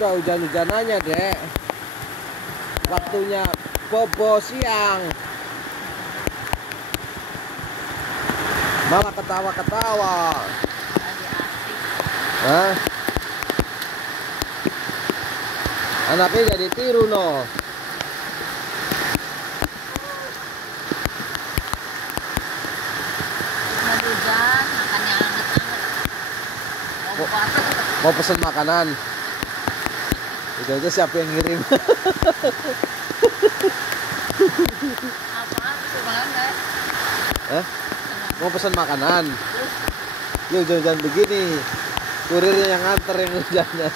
juga hujan-hujanannya, Dek. Waktunya bobo siang. Malah ketawa-ketawa. Lagi asik. Hah? Anaknya jadi tiru, no. Mau hujan, makannya anget-anget. Mau puasa tetap Mau pesen makanan. Itu aja siapa yang ngirim? apaan sih banget guys? Hah? Mau pesen makanan. Ya hujan-hujan begini. Kurirnya yang nganter yang hujannya.